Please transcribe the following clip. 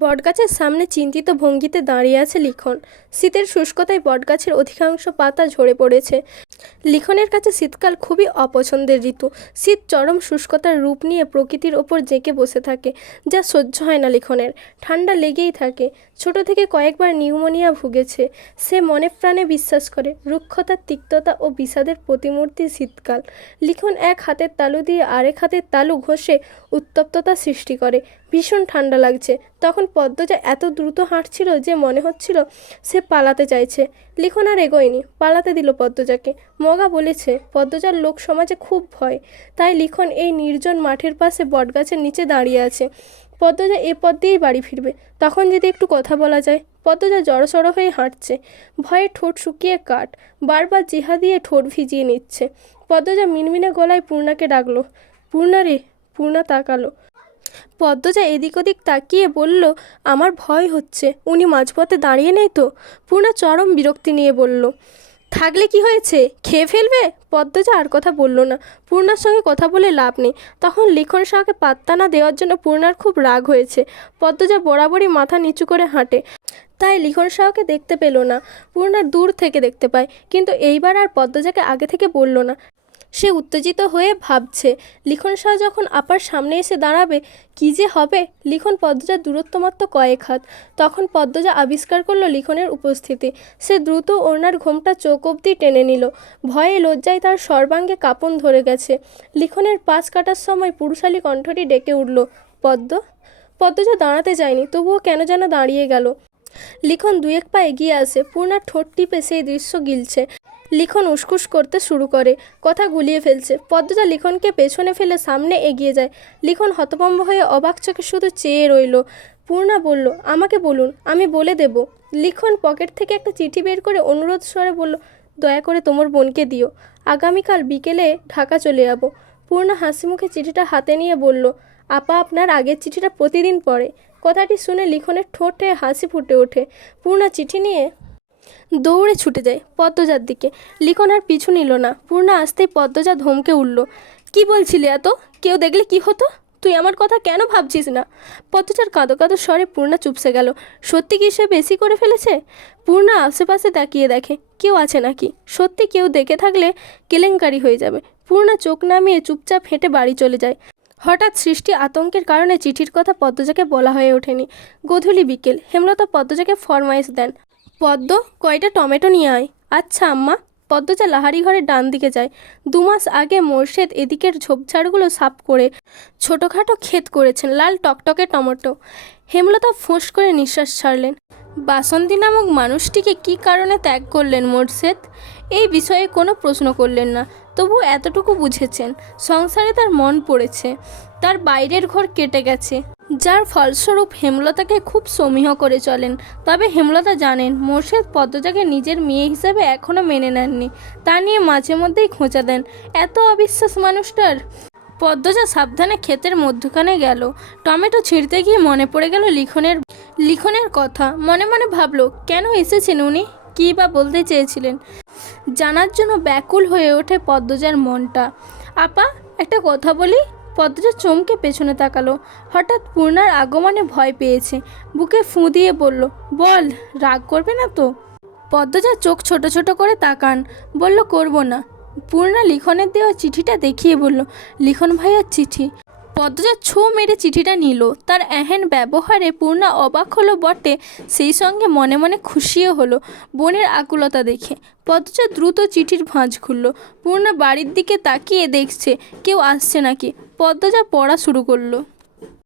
বটগাছের সামনে চিন্তিত ভঙ্গিতে দাঁড়িয়ে আছে লিখন। শীতের শুষ্কতায় বটগাছের অধিকাংশ পাতা ঝরে পড়েছে। লিখনের কাছে শীতকাল খুবই অপছন্দের ঋতু। শীত চরম শুষ্কতার রূপ নিয়ে প্রকৃতির ওপর জেঁকে বসে থাকে, যা সহ্য হয় না লিখনের। ঠান্ডা লেগেই থাকে। ছোট থেকে কয়েকবার নিউমোনিয়া ভুগেছে। সে মনে প্রাণে বিশ্বাস করে রুক্ষতার, তিক্ততা ও বিষাদের প্রতিমূর্তি শীতকাল। লিখন এক হাতের তালু দিয়ে আরেক হাতের তালু ঘষে উত্তপ্ততা সৃষ্টি করে। ভীষণ ঠান্ডা লাগছে। তখন পদ্মজা এত দ্রুত হাঁটছিল যে মনে হচ্ছিল সে পালাতে চাইছে। লিখন আর এগোয়নি, পালাতে দিল পদ্মজাকে। মগা বলেছে পদ্মজার লোক সমাজে খুব ভয়, তাই লিখন এই নির্জন মাঠের পাশে বটগাছের নিচে দাঁড়িয়ে আছে। পদ্মজা এ পথ দিয়েই বাড়ি ফিরবে, তখন যদি একটু কথা বলা যায়। পদ্মজা জড়সড় হয়ে হাঁটছে, ভয়ে ঠোঁট শুকিয়ে কাঠ, বারবার জিহা দিয়ে ঠোঁট ভিজিয়ে নিচ্ছে। পদ্মজা মিনমিনে গলায় পূর্ণাকে ডাকলো, পূর্ণা রে। পূর্ণা তাকালো। পদ্মজা এদিক ওদিক তাকিয়ে বলল, আমার ভয় হচ্ছে। উনি মাঝপথে দাঁড়িয়ে নেই তো? পূর্ণা চরম বিরক্তি নিয়ে বলল, থাকলে কি হয়েছে, খেয়ে ফেলবে? পদ্মজা আর কথা বলল না। পূর্ণার সঙ্গে কথা বলে লাভ নেই। তখন লিখন শাহকে পাত্তা না দেওয়ার জন্য পূর্ণার খুব রাগ হয়েছে। পদ্মজা বরাবরই মাথা নিচু করে হাঁটে, তাই লিখন শাহকে দেখতে পেল না। পূর্ণা দূর থেকে দেখতে পায়, কিন্তু এইবার আর পদ্মজাকে আগে থেকে বলল না। সে উত্তেজিত হয়ে ভাবছে, লিখন শাহ যখন আপার সামনে এসে দাঁড়াবে কী যে হবে। লিখন পদ্মজার দূরত্ব মাত্র কয়েক হাত। তখন পদ্মজা আবিষ্কার করলো লিখনের উপস্থিতি। সে দ্রুত ওড়নার ঘোমটা চোখ অবধি টেনে নিল। ভয়ে লজ্জায় তার সর্বাঙ্গে কাঁপন ধরে গেছে। লিখনের পাশ কাটার সময় পুরুষালী কণ্ঠটি ডেকে উঠল, পদ্ম। পদ্মজা দাঁড়াতে যায়নি, তবুও কেন যেন দাঁড়িয়ে গেল। লিখন দু এক পা এগিয়ে আসে। পূর্ণার ঠোঁট টিপে সেই দৃশ্য গিলছে। লিখন উসকুস করতে শুরু করে, কথা গুলিয়ে ফেলছে। পদ্মজা লিখনকে পেছনে ফেলে সামনে এগিয়ে যায়। লিখন হতভম্ব হয়ে অবাক চোখে শুধু চেয়ে রইল। পূর্ণা বলল, আমাকে বলুন, আমি বলে দেব। লিখন পকেট থেকে একটা চিঠি বের করে অনুরোধ স্বরে বলল, দয়া করে তোমার বোনকে দিও। আগামীকাল বিকেলে ঢাকা চলে যাব। পূর্ণা হাসি মুখে চিঠিটা হাতে নিয়ে বলল, আপা আপনার আগের চিঠিটা প্রতিদিন পড়ে। কথাটি শুনে লিখনের ঠোঁটে হাসি ফুটে ওঠে। পূর্ণা চিঠি নিয়ে দৌড়ে ছুটে যায় পদ্মজার দিকে। লিখন আর পিছু নিল না। পূর্ণা আসতেই পদ্মজা ধমকে উঠল, কি বলছিলি এত? কেউ দেখলে কি হতো? তুই আমার কথা কেন ভাবছিস না? পদ্মজার কাঁদো কাঁদো স্বরে পূর্ণা চুপসে গেল। সত্যি কি সে বেশি করে ফেলেছে? পূর্ণা আশেপাশে তাকিয়ে দেখে কেউ আছে নাকি। সত্যি কেউ দেখে থাকলে কেলেঙ্কারি হয়ে যাবে। পূর্ণা চোখ নামিয়ে চুপচাপ হেঁটে বাড়ি চলে যায়। হঠাৎ সৃষ্টি আতঙ্কের কারণে চিঠির কথা পদ্মজাকে বলা হয়ে ওঠেনি। গধূলি বিকেল হেমলতা পদ্মজাকে ফরমাইশ দেন, পদ্ম, কয়টা টমেটো নিয়ে আয়। আচ্ছা আম্মা। পদ্মজা লাহারি ঘরের ডান দিকে যায়। 2 মাস আগে মোর্শেদ এদিকের ঝোপঝাড়গুলো সাফ করে ছোটোখাটো ক্ষেত করেছেন লাল টকটকে টমেটো। হেমলতা ফোঁস করে নিঃশ্বাস ছাড়লেন। বাসন্তী নামক মানুষটিকে কী কারণে ত্যাগ করলেন মোর্শেদ? এই বিষয়ে কোনো প্রশ্ন করলেন না। তবু এতটুকু বুঝেছেন, সংসারে তার মন পড়েছে, তার বাইরের ঘর কেটে গেছে, যার ফলস্বরূপ হেমলতাকে খুব সমীহ করে চলেন। তবে হেমলতা জানেন মোর্শেদ পদ্মজাকে নিজের মেয়ে হিসেবে এখনও মেনে নেননি। তা নিয়ে মাঝে মধ্যেই খোঁচা দেন। এত অবিশ্বাস মানুষটার। পদ্মজা সাবধানে ক্ষেতের মধ্যখানে গেল। টমেটো ছিঁড়তে গিয়ে মনে পড়ে গেল লিখনের কথা। মনে মনে ভাবলো, কেন এসেছেন উনি, কী বা বলতে চেয়েছিলেন। জানার জন্য ব্যাকুল হয়ে ওঠে পদ্মজার মনটা। আপা, একটা কথা বলি। পদ্মজা চমকে পেছনে তাকালো। হঠাৎ পূর্ণার আগমনে ভয় পেয়েছে। বুকে ফুঁ দিয়ে বলল, বল, রাগ করবে না তো? পদ্মজা চোখ ছোট ছোট করে তাকান, বলল, করব না। পূর্ণা লিখনের দেওয়া চিঠিটা দেখিয়ে বলল, লিখন ভাইয়ার চিঠি। পদ্মজা ছো মেরে চিঠিটা নিল। তার এহেন ব্যবহারে পূর্ণা অবাক হলো বটে, সেই সঙ্গে মনে মনে খুশিও হলো বোনের আকুলতা দেখে। পদ্মজা দ্রুত চিঠির ভাঁজ খুলল। পূর্ণা বাড়ির দিকে তাকিয়ে দেখছে কেউ আসছে নাকি। পদ্মজা পড়া শুরু করলো।